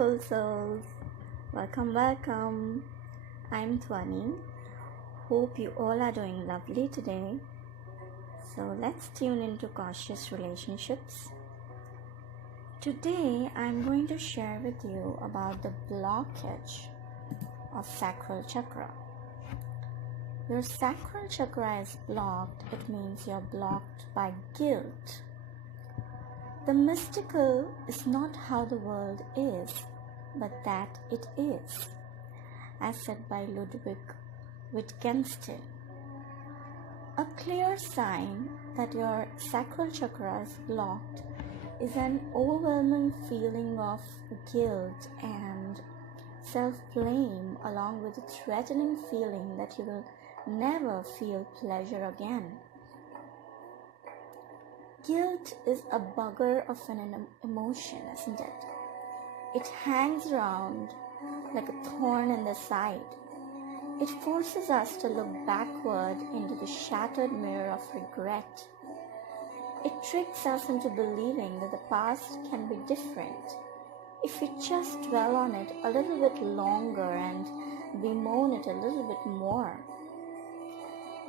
beautiful souls. Welcome. I'm Twani. Hope you all are doing lovely today. So let's tune into cautious relationships. Today I'm going to share with you about the blockage of sacral chakra. Your sacral chakra is blocked. It means you're blocked by guilt. The mystical is not how the world is, but that it is, as said by Ludwig Wittgenstein. A clear sign that your sacral chakra is blocked is an overwhelming feeling of guilt and self-blame, along with a threatening feeling that you will never feel pleasure again. Guilt is a bugger of an emotion, isn't it? It hangs around like a thorn in the side. It forces us to look backward into the shattered mirror of regret. It tricks us into believing that the past can be different if we just dwell on it a little bit longer and bemoan it a little bit more.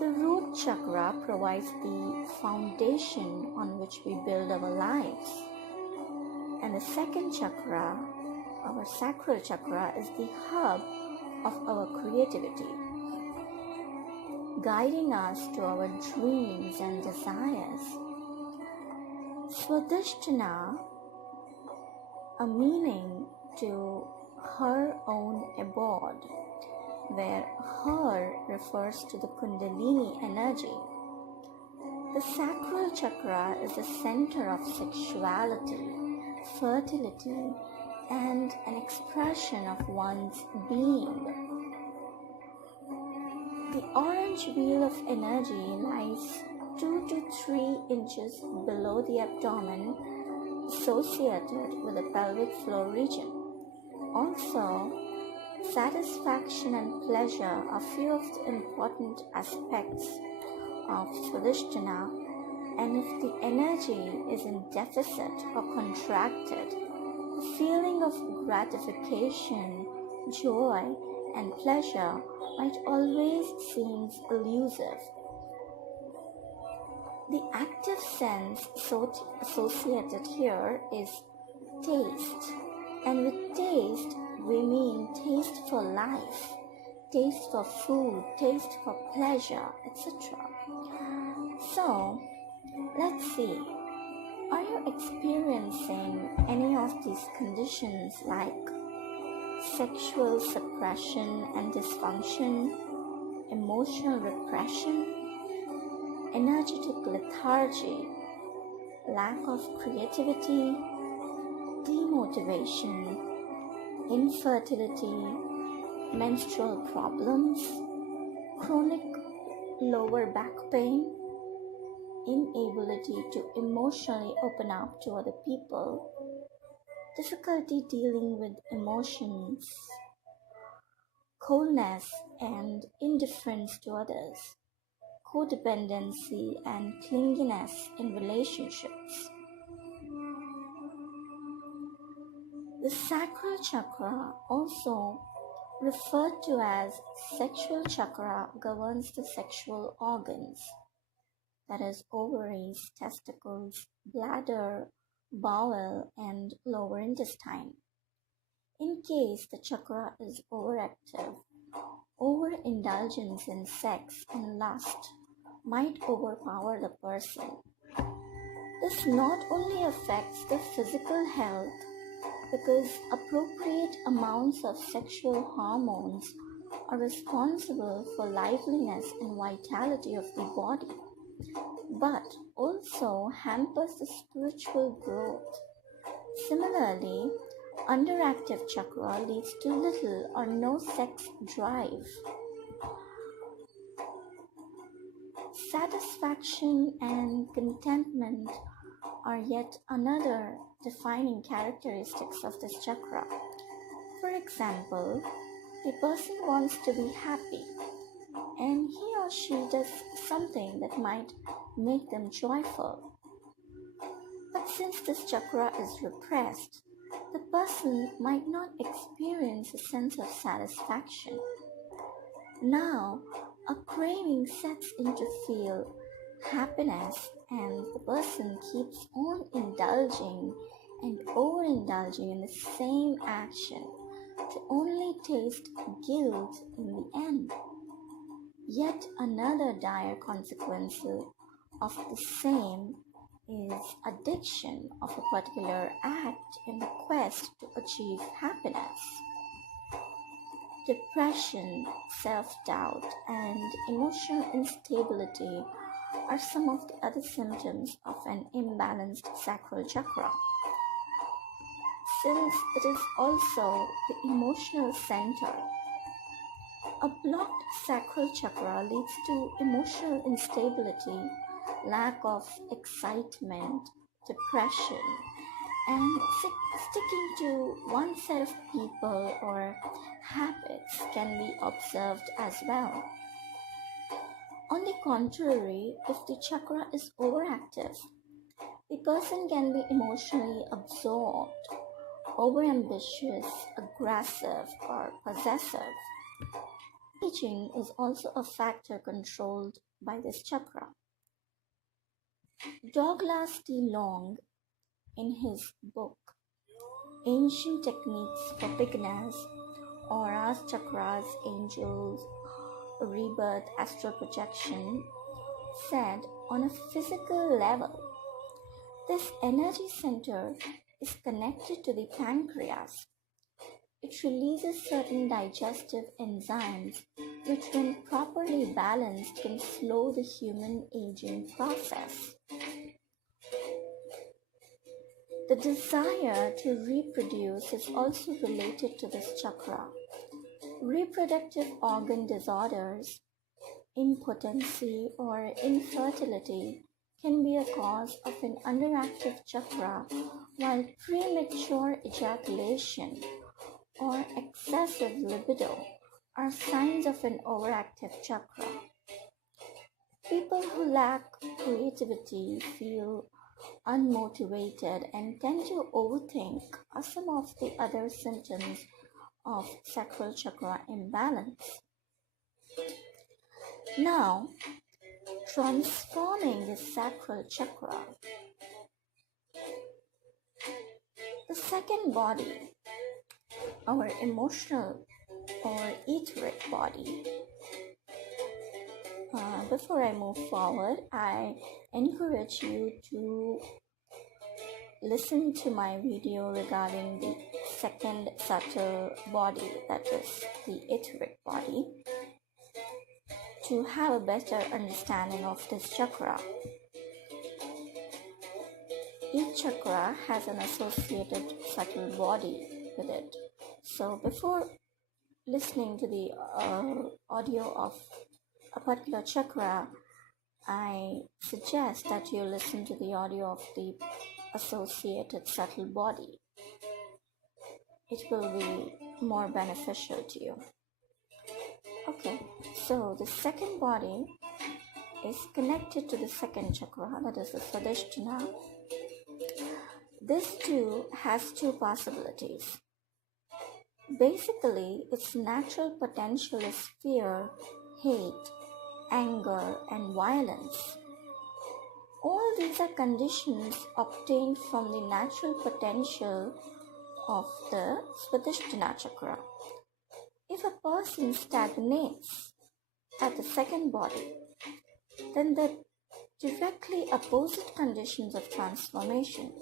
The root chakra provides the foundation on which we build our lives. And the second chakra, our sacral chakra, is the hub of our creativity, guiding us to our dreams and desires. Swadhisthana, a meaning to her own abode, where her refers to the Kundalini energy. The sacral chakra is the center of sexuality, fertility, and an expression of one's being. The orange wheel of energy lies 2 to 3 inches below the abdomen, associated with the pelvic floor region. Also, satisfaction and pleasure are few of the important aspects of Swadhisthana, and if the energy is in deficit or contracted, the feeling of gratification, joy, and pleasure might always seem elusive. The active sense associated here is taste, and with taste we mean taste for life, taste for food, taste for pleasure, etc. So, let's see. Are you experiencing any of these conditions like sexual suppression and dysfunction, emotional repression, energetic lethargy, lack of creativity, demotivation, infertility, menstrual problems, chronic lower back pain, inability to emotionally open up to other people, difficulty dealing with emotions, coldness and indifference to others, codependency and clinginess in relationships. The sacral chakra, also referred to as sexual chakra, governs the sexual organs, that is ovaries, testicles, bladder, bowel, and lower intestine. In case the chakra is overactive, overindulgence in sex and lust might overpower the person. This not only affects the physical health, because appropriate amounts of sexual hormones are responsible for liveliness and vitality of the body, but also hampers the spiritual growth. Similarly, underactive chakra leads to little or no sex drive. Satisfaction and contentment are yet another defining characteristics of this chakra. For example, the person wants to be happy, and he or she does something that might make them joyful. But since this chakra is repressed, the person might not experience a sense of satisfaction. Now, a craving sets in to feel happiness, and the person keeps on indulging and overindulging in the same action to only taste guilt in the end. Yet another dire consequence of the same is addiction of a particular act in the quest to achieve happiness. Depression, self-doubt, and emotional instability are some of the other symptoms of an imbalanced sacral chakra. Since it is also the emotional center, a blocked sacral chakra leads to emotional instability, lack of excitement, depression, and sticking to one set of people or habits can be observed as well. On the contrary, if the chakra is overactive, the person can be emotionally absorbed, overambitious, aggressive, or possessive. Aging is also a factor controlled by this chakra. Douglas D. Long, in his book Ancient Techniques for Beginners, Auras, Chakras, Angels, Rebirth, Astral Projection, said on a physical level, this energy center is connected to the pancreas. It releases certain digestive enzymes which, when properly balanced, can slow the human aging process. The desire to reproduce is also related to this chakra. Reproductive organ disorders, impotency, or infertility can be a cause of an underactive chakra, while premature ejaculation or excessive libido are signs of an overactive chakra. People who lack creativity, feel unmotivated, and tend to overthink are some of the other symptoms of sacral chakra imbalance. Now, transforming the sacral chakra. The second body, our emotional or etheric body. Before I move forward, I encourage you to listen to my video regarding the second subtle body, that is the etheric body, to have a better understanding of this chakra. Each chakra has an associated subtle body with it. So before listening to the audio of a particular chakra, I suggest that you listen to the audio of the associated subtle body. It will be more beneficial to you. Okay, so the second body is connected to the second chakra, that is the Swadhisthana. This too has two possibilities. Basically, its natural potential is fear, hate, anger, and violence. All these are conditions obtained from the natural potential of the Swadhisthana chakra. If a person stagnates at the second body, then the directly opposite conditions of transformation,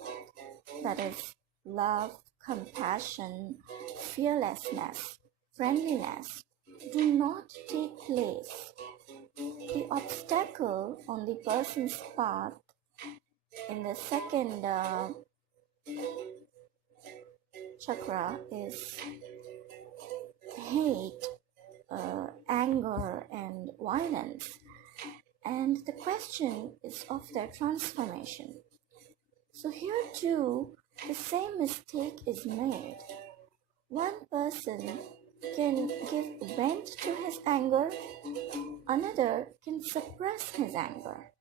that is love, compassion, fearlessness, friendliness, do not take place. The obstacle on the person's path in the second chakra is hate, anger, and violence. And the question is of their transformation. So here too, the same mistake is made. One person can give vent to his anger, another can suppress his anger.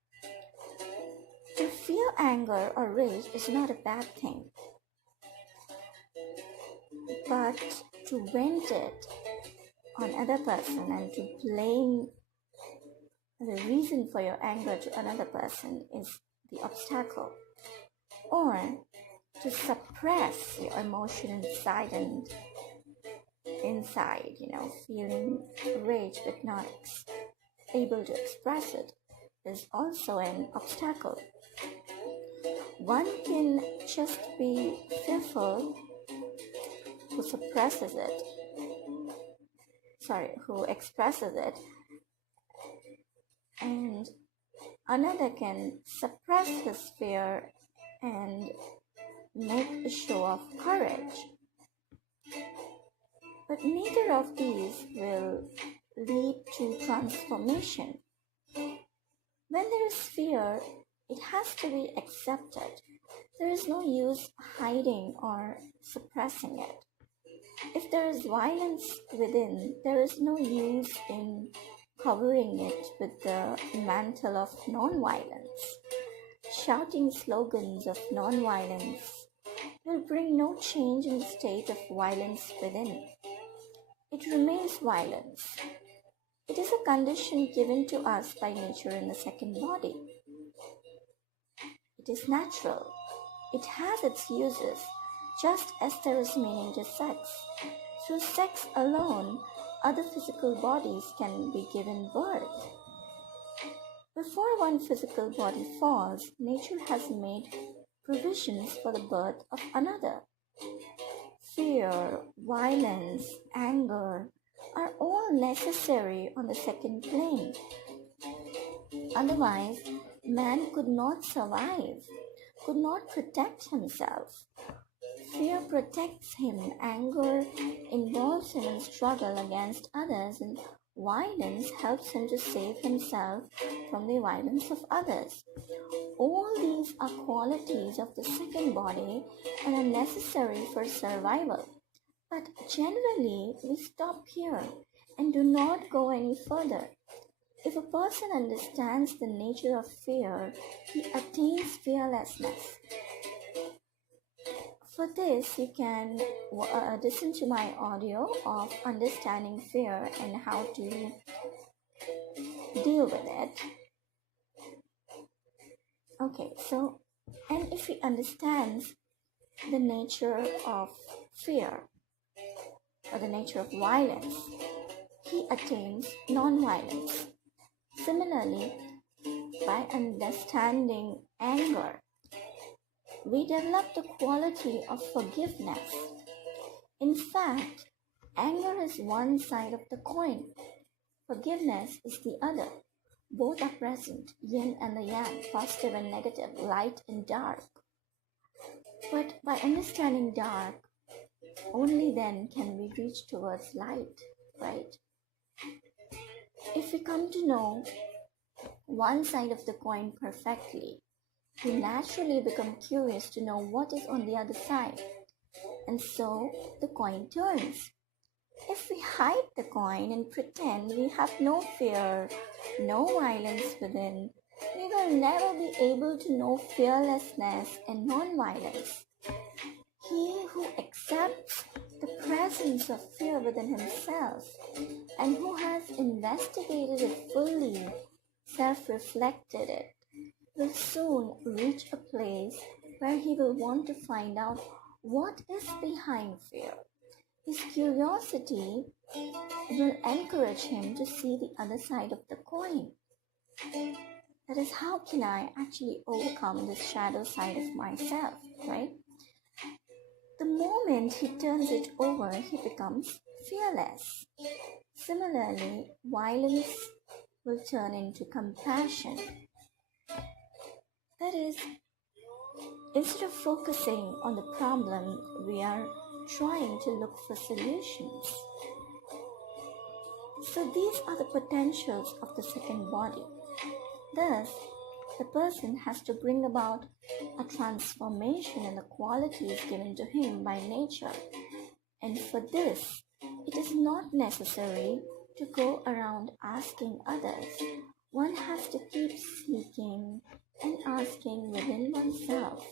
To feel anger or rage is not a bad thing. But to vent it on other person and to blame the reason for your anger to another person is the obstacle. Or to suppress your emotion inside, feeling rage but not able to express it is also an obstacle. One can just be fearful who expresses it, and another can suppress his fear and make a show of courage. But neither of these will lead to transformation. When there is fear, it has to be accepted. There is no use hiding or suppressing it. If there is violence within, there is no use in covering it with the mantle of non-violence. Shouting slogans of non-violence will bring no change in the state of violence within. It remains violence. It is a condition given to us by nature in the second body. It is natural. It has its uses, just as there is meaning to sex. Through sex alone, other physical bodies can be given birth. Before one physical body falls, nature has made provisions for the birth of another. Fear, violence, anger are all necessary on the second plane. Otherwise, man could not survive, could not protect himself. Fear protects him, anger involves him in struggle against others, and violence helps him to save himself from the violence of others. All these are qualities of the second body and are necessary for survival. But generally, we stop here and do not go any further. If a person understands the nature of fear, he attains fearlessness. For this, you can listen to my audio of understanding fear and how to deal with it. Okay, so, and if he understands the nature of fear or the nature of violence, he attains non-violence. Similarly, by understanding anger, we develop the quality of forgiveness. In fact, anger is one side of the coin. Forgiveness is the other. Both are present, yin and the yang, positive and negative, light and dark. But by understanding dark, only then can we reach towards light, right? If we come to know one side of the coin perfectly, we naturally become curious to know what is on the other side, and so the coin turns. If we hide the coin and pretend we have no fear, no violence within, we will never be able to know fearlessness and non-violence. He who accepts the presence of fear within himself and who has investigated it fully, self-reflected it, will soon reach a place where he will want to find out what is behind fear. His curiosity will encourage him to see the other side of the coin. That is, how can I actually overcome this shadow side of myself, right? The moment he turns it over, he becomes fearless. Similarly, violence will turn into compassion. That is, instead of focusing on the problem, we are trying to look for solutions. So these are the potentials of the second body. Thus, the person has to bring about a transformation in the qualities given to him by nature. And for this, it is not necessary to go around asking others. One has to keep seeking and asking within oneself.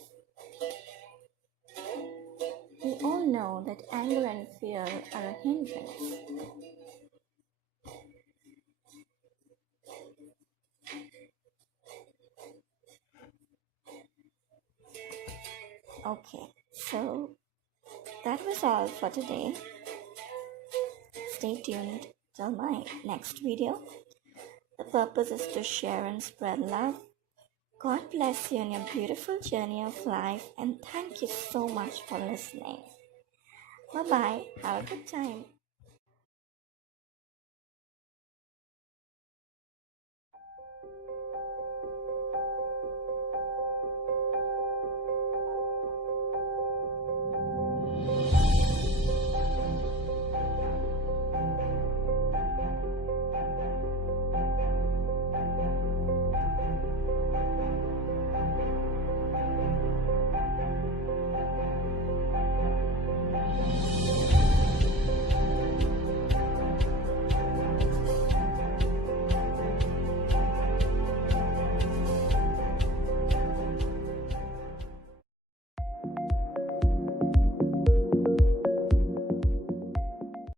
We all know that anger and fear are a hindrance. Okay, so that was all for today. Stay tuned till my next video. The purpose is to share and spread love. God bless you in your beautiful journey of life, and thank you so much for listening. Bye bye. Have a good time.